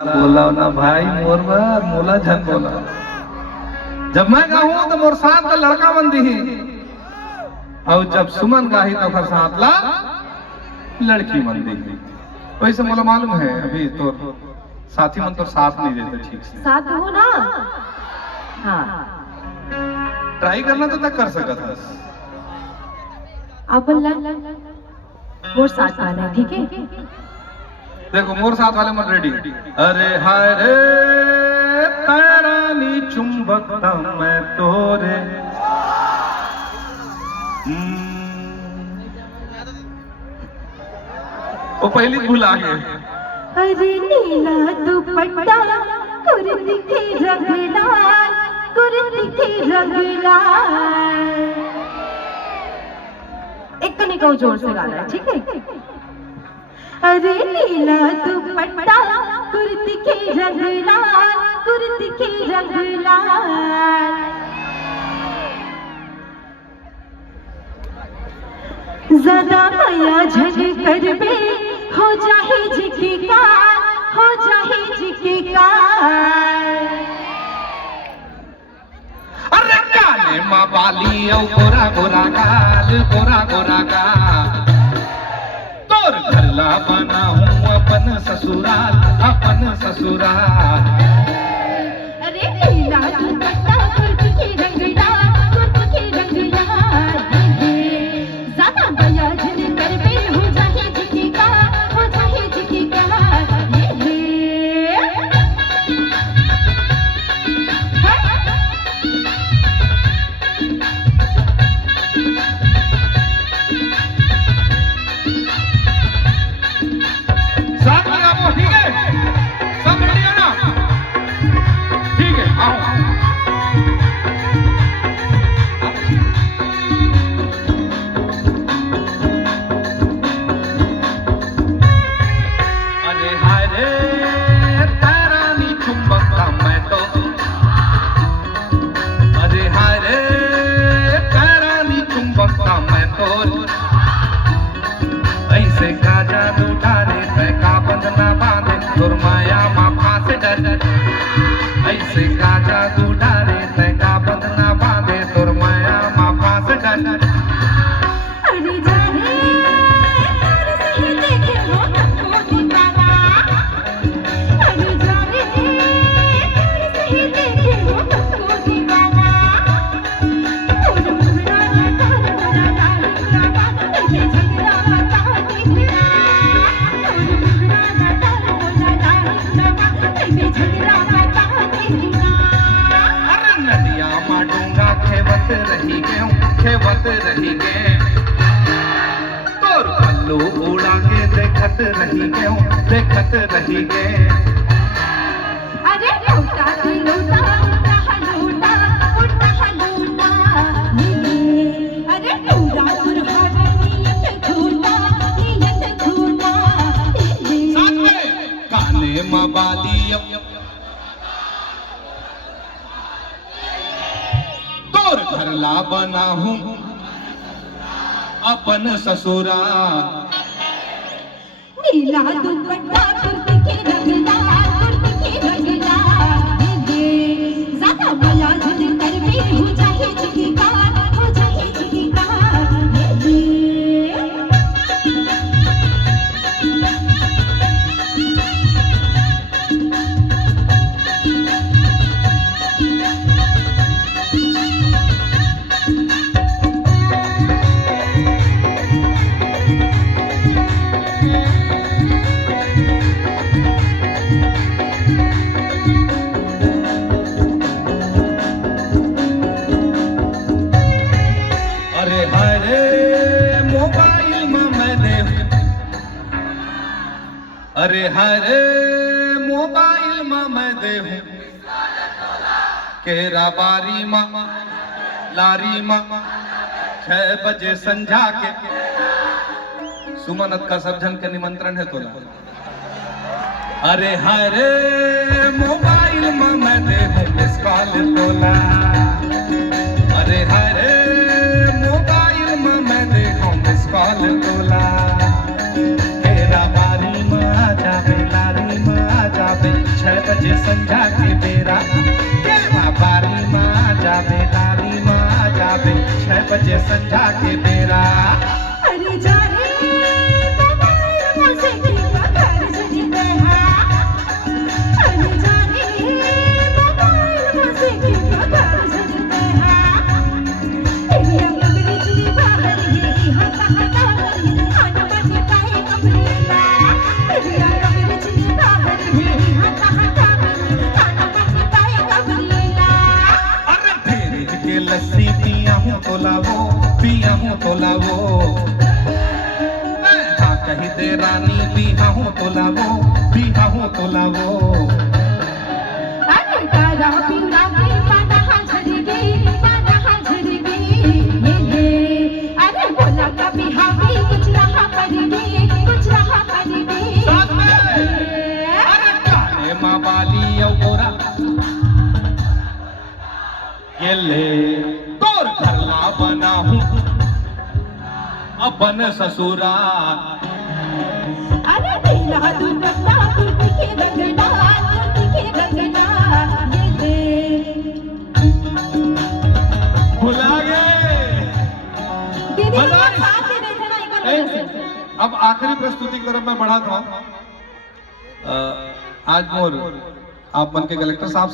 बोला ना भाई मोर बार मोला झन बोला। जब मैं गाऊं तो मोर साथ का लड़का बन दी और जब सुमन गाही तो फिर साथ ला लड़की बन दी। वैसे मोला मालूम है अभी तो साथी मन तो साथ नहीं देते ठीक से। साथ हो ना। हाँ ट्राई करना तो तक कर सकता है। अपन वो साथ आना है, ठीक है। देखो मोर साथ वाले मन रेडी। अरे हाय रे तेरा नी चुंबकता मैं तोरे वो पहली भूल आ गए। अरे नीला दुपट्टा कुर्ती के रंग लाल, कुर्ती के रंग लाल। एक तो निकाल जोर से गाना है, ठीक है। अरे नीला दुपट्टा कुर्ती के रंग लाल, कुर्ती के रंग लाल। ज़्यादा माया झन कर बे हो जाहे जिकी कार, हो जाहे जिकी कार। अरे काले माँ बाली औ गोरा गोरा गाल, गोरा गोरा गाल। तोर घरला बना हूँ अपन ससुराल, अपन ससुराल। अरे नीला दुपट्टा कुर्ती के रंग लाल, कुर्ती के रंग लाल। ज़्यादा माया झन कर बे हो जाहे जिकी कार, हो जाहे जिकी कार। साथ में आपको ठीक है? सब रेडी हो ना? ठीक है, आओ। अरे हाय रे तेरा नी चुंबकता मैं तो। अरे हाय रे तेरा नी चुंबकता मैं तो। ऐसे का जादू डाले का बंधना बांधे तुर माया माँ फांस डर। ऐसे का जादू डाले का बंधना बांधे तुर माया माँ फांस डर। अरे जाने तारे से ही देखे हो तुमको दीवाना। अरे जाने तारे से ही देखे हो तुमको दीवाना। और मुगड़ा ना तारा तारा तारा ये झगड़ा बता देखना। और मुगड़ा ना तारा तारा तारा ये झगड़ा बता देखना। अरे नदिया माँ डूंगा खेवत रही गए, खेवत रही गए। तोर पल्लू उड़ा के देखत रही गए, देखत रही गए। अरे लौटा रे लौटा उल्टा हलूटा, उल्टा हलूटा। अरे टूरा दुर्भागा नियत झूठा, नियत झूठा। साथ में काले माँ बाली तोर घरला बना हूँ अपन ससुराल। नीला दुपट्टा कुर्ती के रंग लाल, कुर्ती के रंग लाल। ज़्यादा माया झन कर बे हो जाहे जिकी कार, हो जाहे जिकी कार। अरे हाय रे मोबाइल में मैंने। अरे हाय रे मोबाइल में मैं दे हूँ केरा बारी माँ लारी माँ 6 बजे संझा के। सुमनत का सब जन के निमंत्रण है तोला। अरे हाय रे मोबाइल में मैं दे हूँ मिस कॉल तोला। अरे हाय रे मोबाइल में मैं दे हूँ मिस कॉल तोला। तेरा बारी में आ जावे लारी में आ जावे। बजे संझा के बेरा केवा बारी माँ जाबे लाली माँ जाबे 6 बजे संझा के बेरा अरे जा रे मोबाइल मुझसे की पकड़ जनी बेहा अरे जा रे मोबाइल मुझसे की पकड़ जनी बेहा तेरी अंगड़ी चली बाहर ही हटा हटा आना बजे पाए कमलेला तेरी अंगड़ी चली बाहर ही हटा हटा आना बजे पाए कमलेला अरे भेज के लस्सी पिया हूँ तो लावो मैं हाँ कही दे रानी पिया हूँ तो लावो अरे तारा पीला की पाना झड़गी ये अरे बोला कभी हमें कुछ रहा पड़गी साथ में अरे काले माँ बाली औ गोरा ये ले तोर घरला बना हूँ अपन ससुरा अरे दिला दुपट्टा कुर्ती के रंगना ये दे भुला गए दीदी बधाई। को साथ में देखना एक और वजह से अब आखिरी प्रस्तुति की तरफ मैं बढ़ा था आज मोर आप मन के कलेक्टर साहब